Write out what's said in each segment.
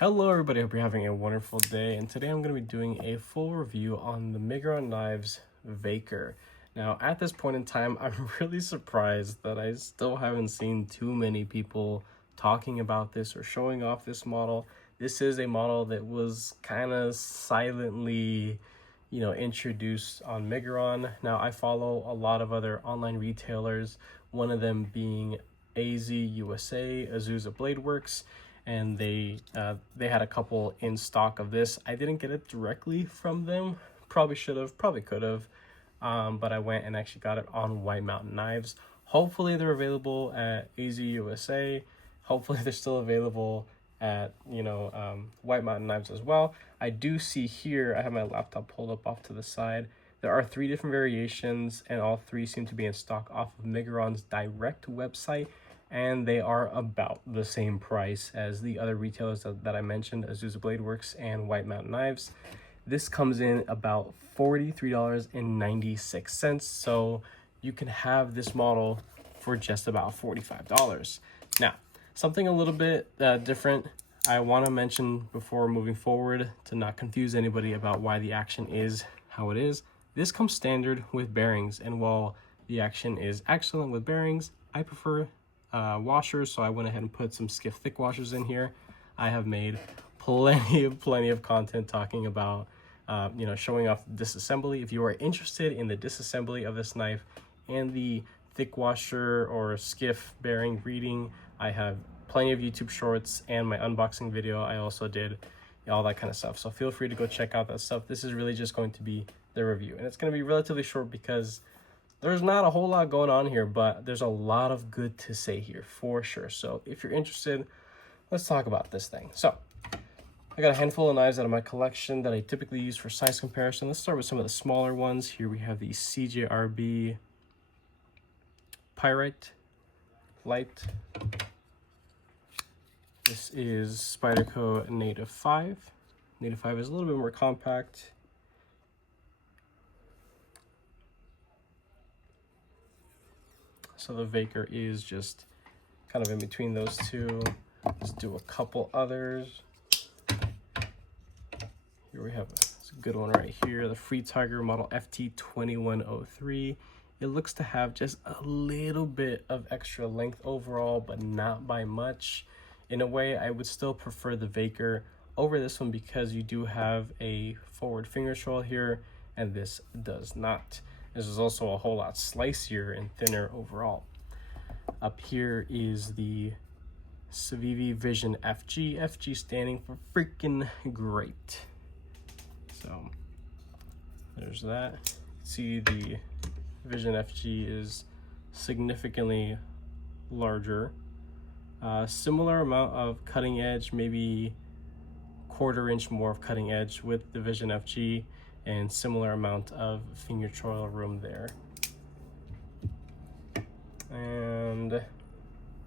Hello everybody, hope you're having a wonderful day, and today I'm going to be doing a full review on the Migron Knives Vaker. Now at this point in time, I'm really surprised that I still haven't seen too many people talking about this or showing off this model. This is a model that was kind of silently, introduced on Migron. Now I follow a lot of other online retailers, one of them being AZ USA, Azusa Blade Works, and they had a couple in stock of this. I didn't get it directly from them. Probably should have, probably could have, but I went and actually got it on White Mountain Knives. Hopefully they're available at AZ USA. Hopefully they're still available at White Mountain Knives as well. I do see here, I have my laptop pulled up off to the side, there are 3 different variations, and all 3 seem to be in stock off of Migron's direct website, and they are about the same price as the other retailers that I mentioned, Azusa Blade Works and White Mountain Knives. This comes in about $43.96, so you can have this model for just about $45. Now, something a little bit different I want to mention before moving forward to not confuse anybody about why the action is how it is. This comes standard with bearings, and while the action is excellent with bearings, I prefer washers, so I went ahead and put some skiff thick washers in here. I have made plenty of content talking about showing off disassembly. If you are interested in the disassembly of this knife and the thick washer or skiff bearing reading, I have plenty of YouTube shorts, and my unboxing video I also did all that kind of stuff, so feel free to go check out that stuff. This is really just going to be the review, and it's going to be relatively short because there's not a whole lot going on here, but there's a lot of good to say here for sure. So if you're interested, let's talk about this thing. So I got a handful of knives out of my collection that I typically use for size comparison. Let's start with some of the smaller ones. Here we have the CJRB Pyrite Light. This is Spyderco Native 5. Native 5 is a little bit more compact. So the Vaker is just kind of in between those two. Let's do a couple others. Here we have a good one right here, the Free Tiger model FT2103. It looks to have just a little bit of extra length overall, but not by much. In a way, I would still prefer the Vaker over this one because you do have a forward finger choil here, and this does not. This is also a whole lot slicier and thinner overall. Up here is the Civivi Vision FG. FG standing for freaking great. So there's that. See, the Vision FG is significantly larger. Similar amount of cutting edge, maybe 1/4 inch more of cutting edge with the Vision FG, and similar amount of finger choil room there. And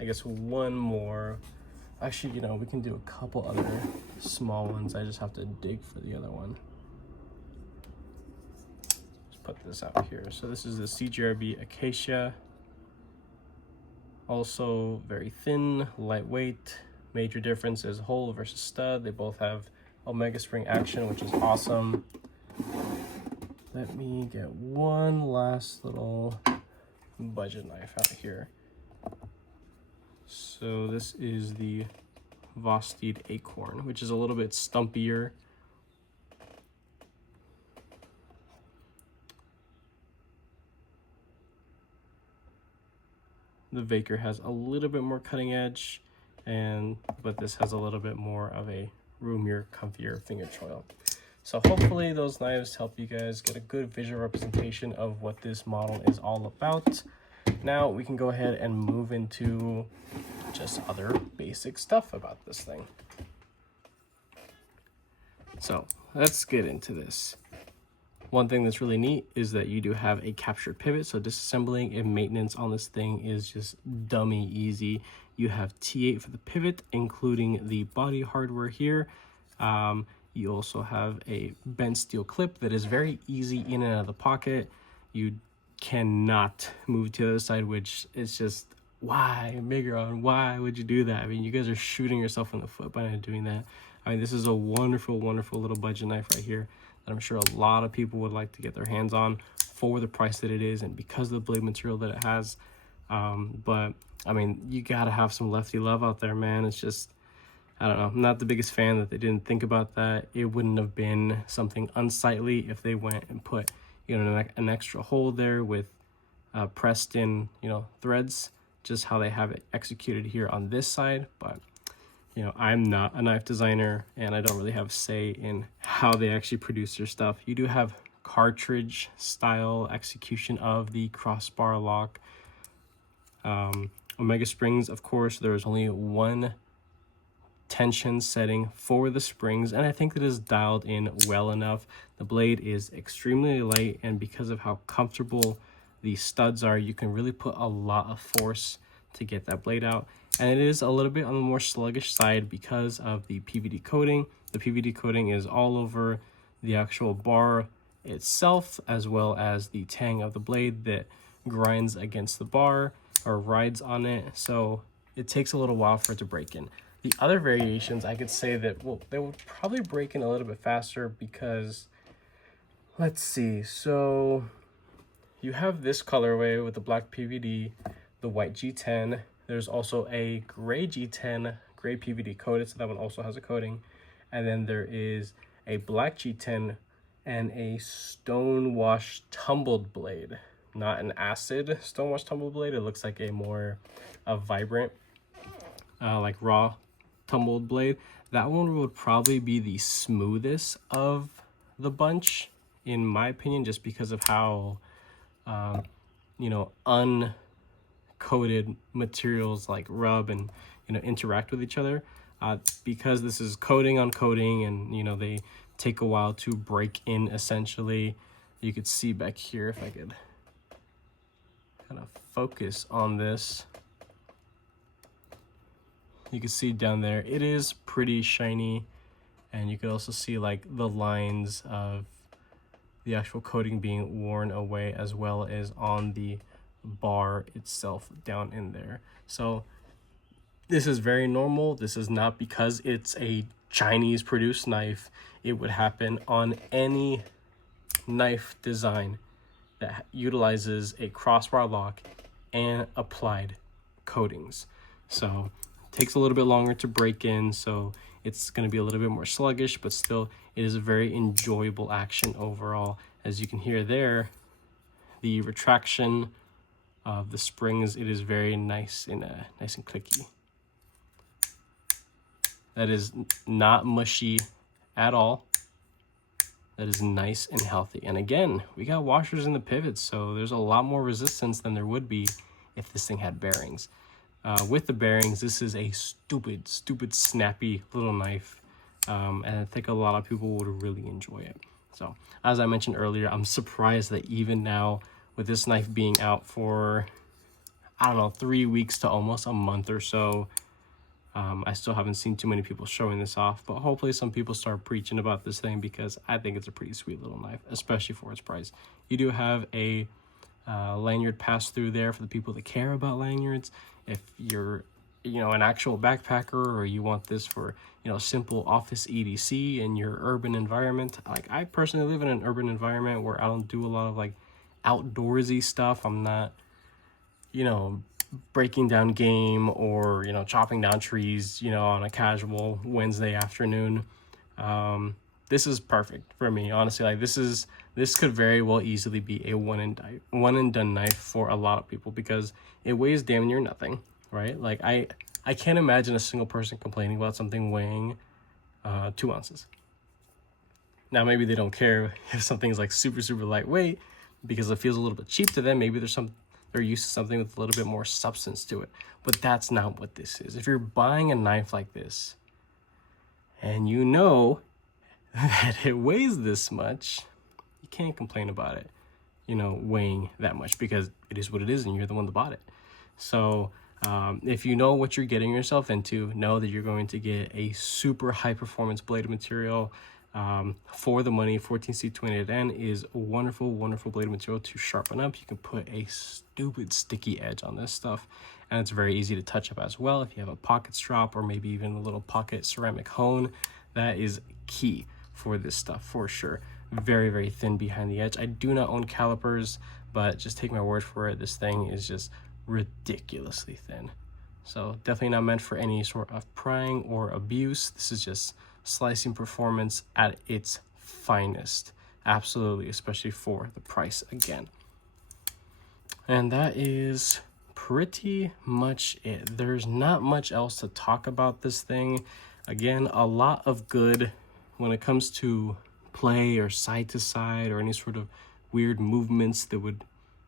I guess one more. Actually, we can do a couple other small ones. I just have to dig for the other one. Let's put this out here. So this is the CJRB Acacia. Also very thin, lightweight. Major difference is hole versus stud. They both have Omega spring action, which is awesome. Let me get one last little budget knife out here. So this is the Vosteed Acorn, which is a little bit stumpier. The Vaker has a little bit more cutting edge, but this has a little bit more of a roomier, comfier finger choil. So hopefully those knives help you guys get a good visual representation of what this model is all about. Now we can go ahead and move into just other basic stuff about this thing. So let's get into this. One thing that's really neat is that you do have a captured pivot, so disassembling and maintenance on this thing is just dummy easy. You have T8 for the pivot, including the body hardware here. You also have a bent steel clip that is very easy in and out of the pocket. You cannot move to the other side, which is just why, Migron, why would you do that? I mean, you guys are shooting yourself in the foot by not doing that. I mean, this is a wonderful, wonderful little budget knife right here that I'm sure a lot of people would like to get their hands on for the price that it is and because of the blade material that it has. But I mean, you gotta have some lefty love out there, man. It's just, I don't know, I'm not the biggest fan that they didn't think about that. It wouldn't have been something unsightly if they went and put, you know, an extra hole there with pressed in, you know, threads, just how they have it executed here on this side. But you know, I'm not a knife designer and I don't really have say in how they actually produce their stuff. You do have cartridge style execution of the crossbar lock. Omega springs, of course, there's only one tension setting for the springs, and I think it is dialed in well enough. The blade is extremely light, and because of how comfortable the studs are, you can really put a lot of force to get that blade out. And it is a little bit on the more sluggish side because of the PVD coating. The PVD coating is all over the actual bar itself, as well as the tang of the blade that grinds against the bar or rides on it. So it takes a little while for it to break in. The other variations, I could say that, well, they would probably break in a little bit faster because, let's see, so you have this colorway with the black PVD, the white G10. There's also a gray G10, gray PVD coated, so that one also has a coating. And then there is a black G10 and a stonewash tumbled blade. Not an acid stonewash tumbled blade. It looks like a vibrant, like raw tumbled blade. That one would probably be the smoothest of the bunch, in my opinion, just because of how, you know, uncoated materials like rub and, you know, interact with each other. Because this is coating on coating and, you know, they take a while to break in essentially. You could see back here, if I could kind of focus on this. You can see down there, it is pretty shiny, and you can also see like the lines of the actual coating being worn away, as well as on the bar itself down in there. So this is very normal. This is not because it's a Chinese produced knife. It would happen on any knife design that utilizes a crossbar lock and applied coatings. So takes a little bit longer to break in, so it's going to be a little bit more sluggish, but still it is a very enjoyable action overall. As you can hear there, the retraction of the springs, it is very nice and clicky. That is not mushy at all. That is nice and healthy. And again, we got washers in the pivots, so there's a lot more resistance than there would be if this thing had bearings. With the bearings, this is a stupid, snappy little knife. And I think a lot of people would really enjoy it. So, as I mentioned earlier, I'm surprised that even now, with this knife being out for, I don't know, 3 weeks to almost a month or so, I still haven't seen too many people showing this off. But hopefully some people start preaching about this thing, because I think it's a pretty sweet little knife, especially for its price. You do have a lanyard pass through there for the people that care about lanyards. If you're, you know, an actual backpacker, or you want this for, you know, simple office EDC in your urban environment. Like, I personally live in an urban environment where I don't do a lot of like outdoorsy stuff. I'm not, you know, breaking down game or, you know, chopping down trees, you know, on a casual Wednesday afternoon. This is perfect for me, honestly. Like, this could very well easily be a one and done knife for a lot of people, because it weighs damn near nothing, right? Like, I can't imagine a single person complaining about something weighing 2 ounces. Now, maybe they don't care if something's like super lightweight because it feels a little bit cheap to them. Maybe they're used to something with a little bit more substance to it. But that's not what this is. If you're buying a knife like this and you know that it weighs this much, you can't complain about it, you know, weighing that much, because it is what it is and you're the one that bought it. So if you know what you're getting yourself into, know that you're going to get a super high performance blade material for the money. 14C28N is a wonderful blade material to sharpen up. You can put a stupid sticky edge on this stuff, and it's very easy to touch up as well. If you have a pocket strap or maybe even a little pocket ceramic hone, that is key for this stuff for sure. Very, very thin behind the edge. I do not own calipers, but just take my word for it, this thing is just ridiculously thin. So definitely not meant for any sort of prying or abuse. This is just slicing performance at its finest. Absolutely, especially for the price again. And that is pretty much it. There's not much else to talk about this thing. Again, a lot of good when it comes to play or side to side or any sort of weird movements that would,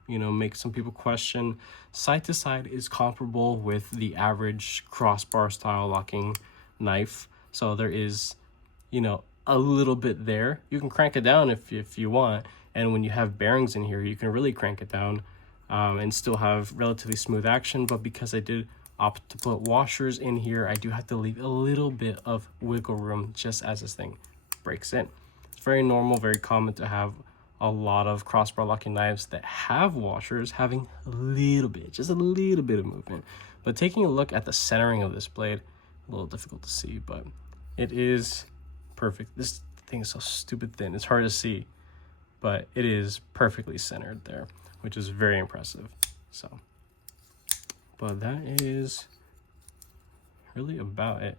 you know, make some people question. Side to side is comparable with the average crossbar style locking knife. So there is, you know, a little bit there. You can crank it down if you want. And when you have bearings in here, you can really crank it down and still have relatively smooth action. But because I did opt to put washers in here, I do have to leave a little bit of wiggle room just as this thing breaks in. It's very normal, very common to have a lot of crossbar locking knives that have washers having a little bit, just a little bit of movement. But taking a look at the centering of this blade, a little difficult to see, but it is perfect. This thing is so stupid thin, it's hard to see, but it is perfectly centered there, which is very impressive. So, but that is really about it.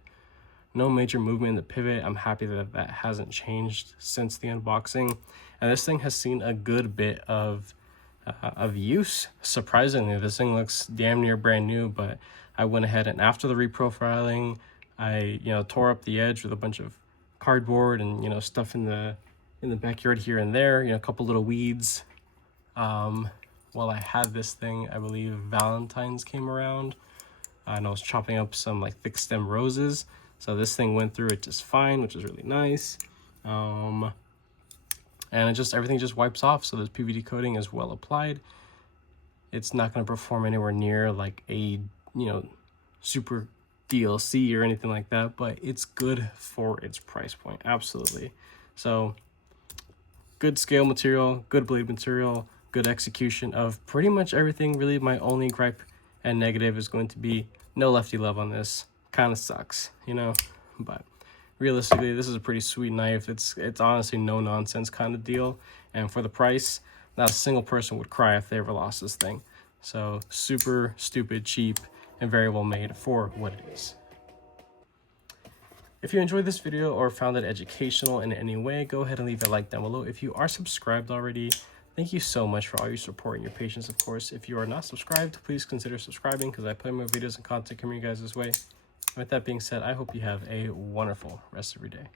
No major movement in the pivot. I'm happy that that hasn't changed since the unboxing. And this thing has seen a good bit of use. Surprisingly, this thing looks damn near brand new, but I went ahead and after the reprofiling, I, you know, tore up the edge with a bunch of cardboard and, you know, stuff in the backyard here and there, you know, a couple little weeds. While I had this thing, I believe Valentine's came around and I was chopping up some like thick stem roses. So this thing went through it just fine, which is really nice. And it just, everything just wipes off. So this PVD coating is well applied. It's not going to perform anywhere near like a, you know, super DLC or anything like that, but it's good for its price point. Absolutely. So good scale material, good blade material, good execution of pretty much everything. Really, my only gripe and negative is going to be no lefty love on this. Kind of sucks, you know, but realistically, this is a pretty sweet knife. It's honestly no nonsense kind of deal, and for the price, not a single person would cry if they ever lost this thing. So super stupid cheap and very well made for what it is. If you enjoyed this video or found it educational in any way, go ahead and leave a like down below. If you are subscribed already, thank you so much for all your support and your patience, of course. If you are not subscribed, please consider subscribing because I put more videos and content coming you guys this way. With that being said, I hope you have a wonderful rest of your day.